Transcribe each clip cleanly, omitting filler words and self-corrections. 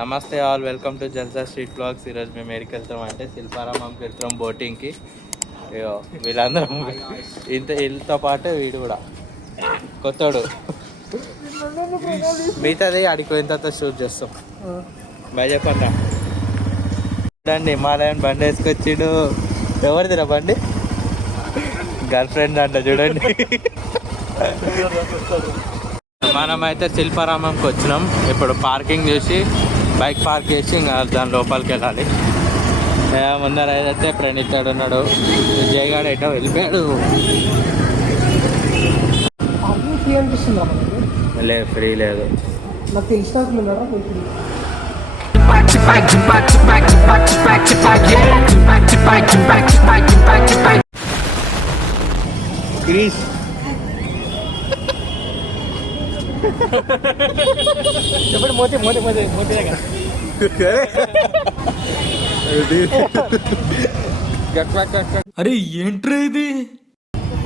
నమస్తే all, welcome to Jalsa street blogs. ఈరోజు మేము ఎక్కడికి వెళ్తాం అంటే శిల్పారామంకి వెళ్తాం బోటింగ్కి. వీళ్ళందరం వీళ్ళతో పాటు వీడు కూడా కొత్తడు. మిగతాది అడిగి పోయిన తర్వాత షూట్ చేస్తాం. బాయ్ చెప్పండి. చూడండి హిమాలయన్ బండి వేసుకొచ్చిడు. ఎవరిదిరా బండి? గర్ల్ ఫ్రెండ్ అంట చూడండి. మనమైతే శిల్పారామంకి వచ్చినాం. ఇప్పుడు పార్కింగ్ చూసి బైక్ పార్క్ చేసి ఇంకా దాని లోపలికి వెళ్ళాలి. ముందర అయితే ప్రణీతాడు ఉన్నాడు. విజయగాడు ఎటో వెళ్ళిపోయాడు. లేదు, ఫ్రీ లేదు. క్రీస్ చెప్పండి. మోతి మోతి మోతి మోతి అరే ఏంట్రా ఇది?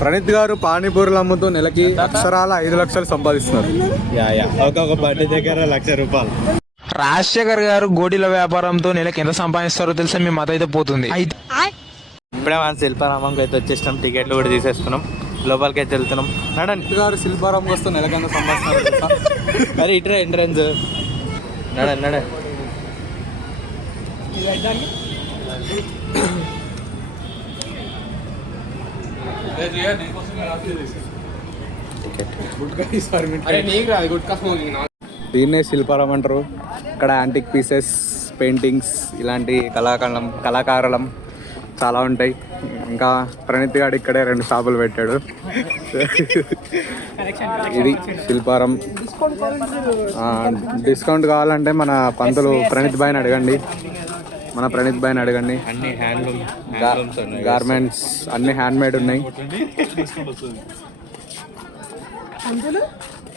ప్రణీత్ గారు పానీపూరులు అమ్ముతూ నెలకి అక్షరాల 5 లక్షలు సంపాదిస్తున్నారు. ఒక్కొక్క బండి దగ్గర ₹1,00,000. రాజశేఖర్ గారు గోడీల వ్యాపారంతో నెలకి ఎంత సంపాదిస్తారో తెలుసా? మీ మత అయితే పోతుంది. ఇప్పుడే మనం శిల్పారామంకి అయితే వచ్చేసినాం. టికెట్లు కూడా తీసేసుకున్నాం. లోపలికి అయితే వెళ్తున్నాం. ప్రణీత్ గారు శిల్పారామంకి వస్తూ నెలకి ఎంత సంపాదిస్తున్నారు? అరే ఇట్రా ఎంట్రన్స్. నడ దీన్నే శిల్పారామం అంటారు. ఇక్కడ యాంటిక్ పీసెస్, పెయింటింగ్స్, ఇలాంటి కళాకారులం చాలా ఉంటాయి. ఇంకా ప్రణీత్ గారు ఇక్కడే 2 షాపులు పెట్టాడు. ఇది శిల్పారం. డిస్కౌంట్ కావాలంటే మన పంతులు ప్రణీత్ భాయ్ని అడగండి. అన్ని హ్యాండ్లూమ్ గార్మెంట్స్ అన్ని హ్యాండ్ మేడ్ ఉన్నాయి.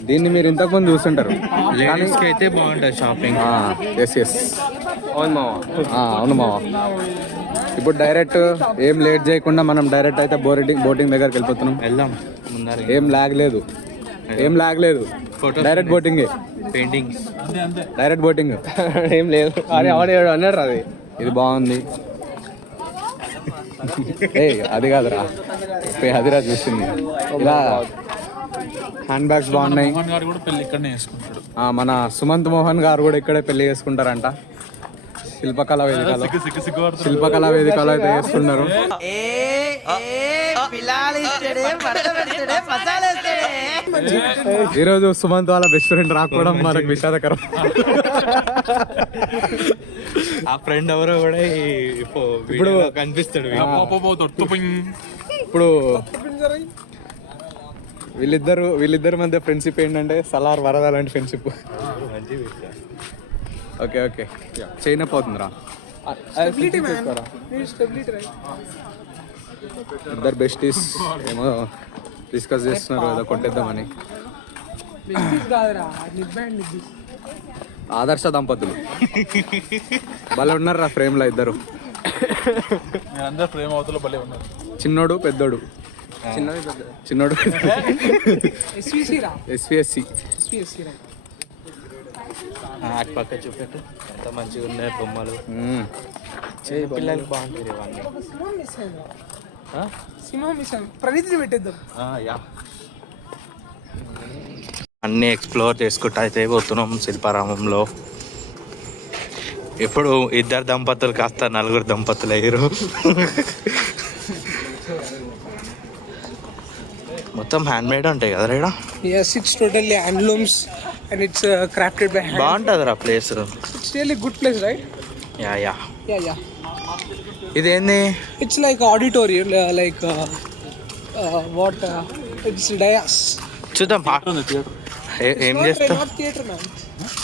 దీన్ని మీరు ఇంతకుముందు చూస్తుంటారు. అయితే బాగుంటుంది షాపింగ్. ఎస్ అవును మావా. ఇప్పుడు డైరెక్ట్ ఏం లేట్ చేయకుండా మనం డైరెక్ట్ అయితే బోటింగ్ దగ్గరికి వెళ్ళిపోతున్నాం. వెళ్దాం. ముందర ఏం లాగ్ లేదు. డైరెక్ట్ బోటింగే. పెయింటింగ్ డైరెక్ట్ బోటింగ్ ఏం లేదు. అన్నాడు అది. ఇది బాగుంది. అది కాదురా, అదిరా చూసింది. ఇలా హ్యాండ్ బ్యాగ్స్ బాగున్నాయి. మన సుమంత్ మోహన్ గారు కూడా ఇక్కడే పెళ్లి చేసుకుంటారంట. శిల్పకళా వేదికలో అయితే చేసుకున్నారు. ఈరోజు సుమంత్ వాళ్ళ బెస్ట్ ఫ్రెండ్ రాకపోవడం మనకు విషాదకరం. ఆ ఫ్రెండ్ ఎవరో కూడా ఇప్పుడు కనిపిస్తాడు. ఇప్పుడు వీళ్ళిద్దరి మధ్య ఫ్రెండ్షిప్ ఏంటంటే సలార్ వరద లాంటి ఫ్రెండ్షిప్. Okay China పోతుందిరా. ఇద్దరు బెస్టీస్ ఏమో డిస్కస్ చేస్తున్నారు కదా కొట్టేద్దామని. ఆదర్శ దంపతులు భలే ఉన్నారు రా ఫ్రేమ్ లో ఇద్దరు. చిన్నోడు పెద్దోడు. చిన్నోడు ఎస్విఎస్సి. అటు పక్క చూపెట్టు ఎంత మంచిగా ఉన్నాయి బొమ్మలు. పిల్లలకి బాగుంటుంది ఇవన్నీ. అన్నీ ఎక్స్ప్లోర్ చేసుకుంటూ అయితే పోతున్నాం శిల్పారామంలో. ఇప్పుడు 2 దంపతులు కాస్త 4 దంపతులు అయ్యారు. మొత్తం హ్యాండ్ మేడ్ ఉంటాయి కదా ఇక్కడ. Yes, it's totally handlooms and it's crafted by hand. బాగుంటుందిరా place. It's really good place, right? Yeah. Yeah. ఇదేంది? It's like auditorium, what? It's dais. చూద్దాం. ఏం చేస్తా? Not theater, man.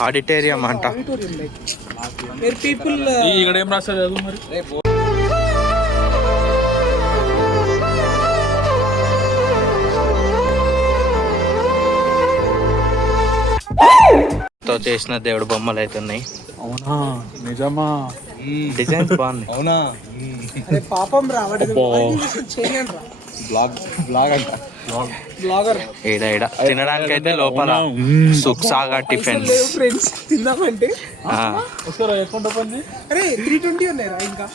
ఆడిటోరియం అంట. Auditorium, like where people. ఇక్కడ ఏం రాస్తారు మరి? తో చేసిన దేవుడు బొమ్మలు అయితే ఉన్నాయి. అవునా? నిజమా? డిజైన్స్ బాగున్నాయి. అవునా? పాపం రా, చేయను రా. బ్లాగ్ అంట బ్లాగర్ ఈడ తినడానికి అయితే లోపల సుఖ్ సాగర్ టిఫిన్స్ ఫ్రెండ్స్ తిందామంటే అరే 320 ఉన్నాయిరా ఇంకా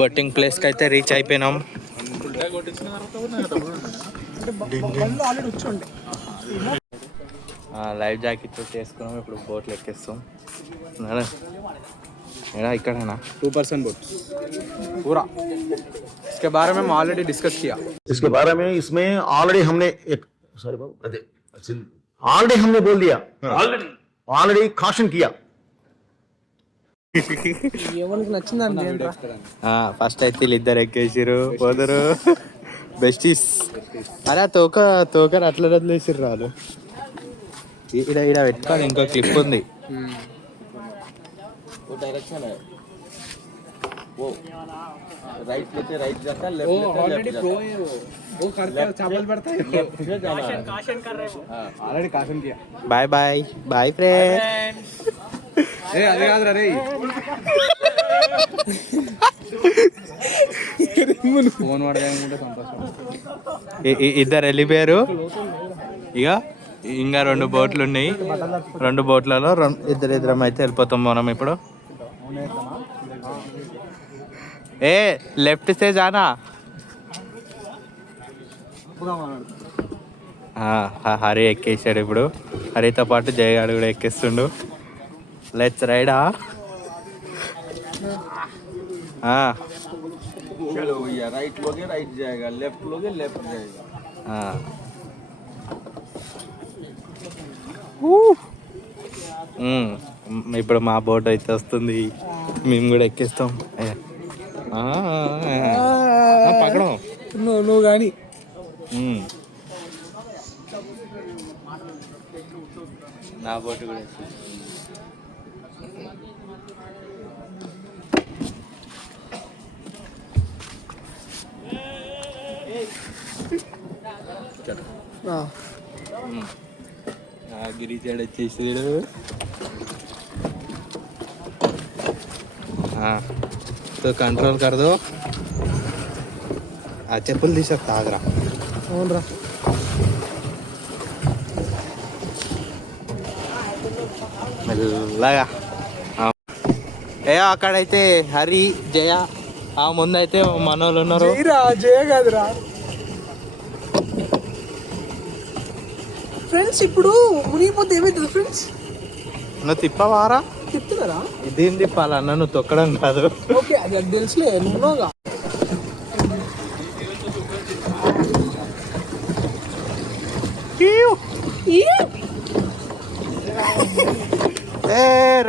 బొట్టింగ్ ప్లేస్కి అయితే రీచ్ అయిపోయినాం. ఆల్రెడీ వచ్చి ఉండే లైఫ్ జాకెట్ చేసుకున్నాం. ఇప్పుడు బోట్లు ఎక్కిస్తాం. इकड़ना 2% बोट पूरा इसके बारे में ऑलरेडी डिस्कस किया. इसके बारे में इसमें ऑलरेडी हमने एक सॉरी बाबू ऑलरेडी हमने बोल दिया ऑलरेडी काशन किया. ఎవరికి నచ్చిందండి ఏంట్రా ఫస్ట్ అయితే వీళ్ళిద్దరు ఎక్కేసారు పోదరు బెస్టీస్. అరే తోకరు అట్లా వదిలేసారు రాదు. ఈడ పెట్టుకోవాలి. ఇంకో క్లిప్ ఉంది. डायरेक्शन है वो राइट लेते राइट जाता है लेफ्ट लेते ऑलरेडी प्रो है वो करते हैं चावल पड़ता है लेफ्ट से जाना है. काशन कर रहे हो ऑलरेडी काशन किया. Bye bye bye friend. ए अरे याद रे ఫోన్ వాడదామంటే సంతోషం. ఇద్దరు వెళ్ళిపోయారు. ఇక ఇంకా 2 బోట్లు ఉన్నాయి. 2 బోట్లలో ఇద్దరం అయితే వెళ్ళిపోతాం మనం ఇప్పుడు. ఏ లెఫ్ట్ సే జానా. హరి ఎక్కేసాడు ఇప్పుడు. హరితో పాటు జయగాడు కూడా ఎక్కిస్తుండు. లెట్స్ రైడా. चलो भैया राइट लोगे राइट जाएगा लेफ्ट लोगे लेफ्ट जाएगा. ఇప్పుడు మా బోట్ అయితే వస్తుంది. మేము కూడా ఎక్కిస్తాం. పక్కడం నువ్వు కానీ నా బోట్ కూడా గిరిచాడు వచ్చేసాడు. तो कंट्रोल कर दो. చెప్పులు తీసేస్తా ఆగరా. అవునరా మెల్లగా. అక్కడైతే హరి జయ ఆ ముందైతే మనోళ్ళు ఉన్నారు. జయ కాదురా ఫ్రెండ్స్. ఇప్పుడు మునిగిపోతే ఏమైతుంది ఫ్రెండ్స్? నువ్వు తిప్పవారా? తిప్పుతున్నారా? ఇదేం తిప్పాలన్న, నువ్వు తొక్కడం కాదు. ఓకే అది తెలుసులే నువ్వుగా.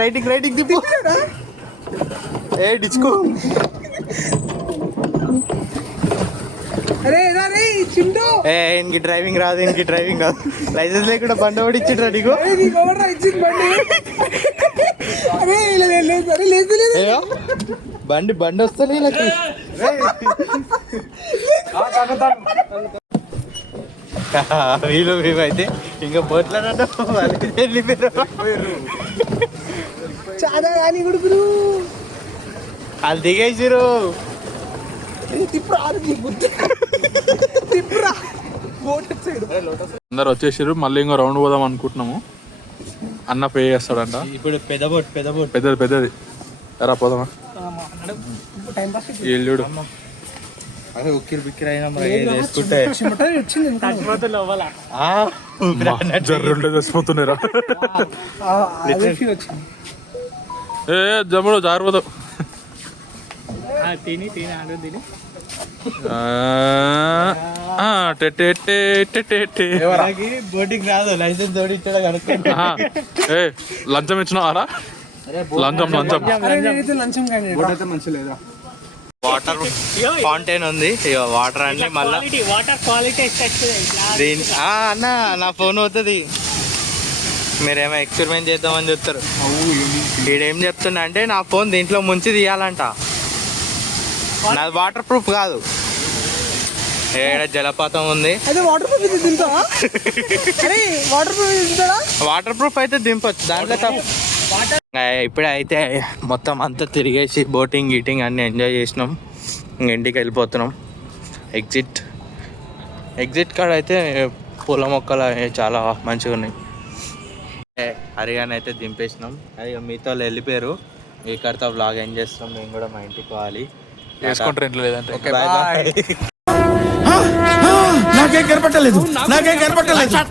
రైటింగ్ రైటింగ్ తిప్పు. ఏ డిచ్కో. అరే అరే చింటూ ఇంక డ్రైవింగ్ రాదు. లైసెన్స్ లేకుండా బండి ఓడిచ్చిట్రా నీకు. బండి వస్తుంది వీళ్ళకి. వీళ్ళు మేమైతే ఇంకా బోట్ల చాలా కానీ కొడుకురు వాళ్ళు దిగేసిరు. అందరు వచ్చేసారు. మళ్ళీ ఇంకో రౌండ్ పోదాం అనుకుంటున్నాము. అన్న పే చేస్తాడంట. ఇప్పుడు పెద్దది ఎరా పోదామా? ఇల్లుడు అదే ఉక్కిరి బిక్కిరి అయినా వేసుకుంటే జర్రుంటే తెచ్చిపోతున్నారా? ఏ జమ్ముడు జారిపోతావు. బోటింగ్ రాదు. లైసెన్స్ ఓడిచ్చాడు కనుక. లంచం ఇచ్చినావారా? లంచం మంచి లేదా? వాటర్ ఫౌంటైన్ ఉంది. ఇక వాటర్ అన్ని మళ్ళీ అన్న నా ఫోన్ అవుతుంది. మీరేమో ఎక్స్పెరిమెంట్ చేద్దామని చెప్తారు. వీడేం చెప్తున్నా అంటే నా ఫోన్ దీంట్లో ముంచి తీయాలంట. నాది వాటర్ ప్రూఫ్ కాదు. ఏడ జలపాతం ఉంది. వాటర్ ప్రూఫ్ అయితే దింపొచ్చు దాంట్లో. ఇప్పుడే అయితే మొత్తం అంతా తిరిగేసి బోటింగ్ గీటింగ్ అన్నీ ఎంజాయ్ చేసినాం. ఇంక ఇంటికి వెళ్ళిపోతున్నాం. ఎగ్జిట్ కాడ అయితే పూల మొక్కలు అనేవి చాలా మంచిగా ఉన్నాయి. హరియానా అయితే దింపేసినాం. అది మీతో వాళ్ళు వెళ్ళిపోయారు. ఇక్కడితో వ్లాగ్ ఏం చేస్తాం, మేము కూడా మా ఇంటికి పోవాలి. వేసుకుంటారు ఇంట్లో లేదంటే. Okay bye bye. నాకేం కనపట్టలేదు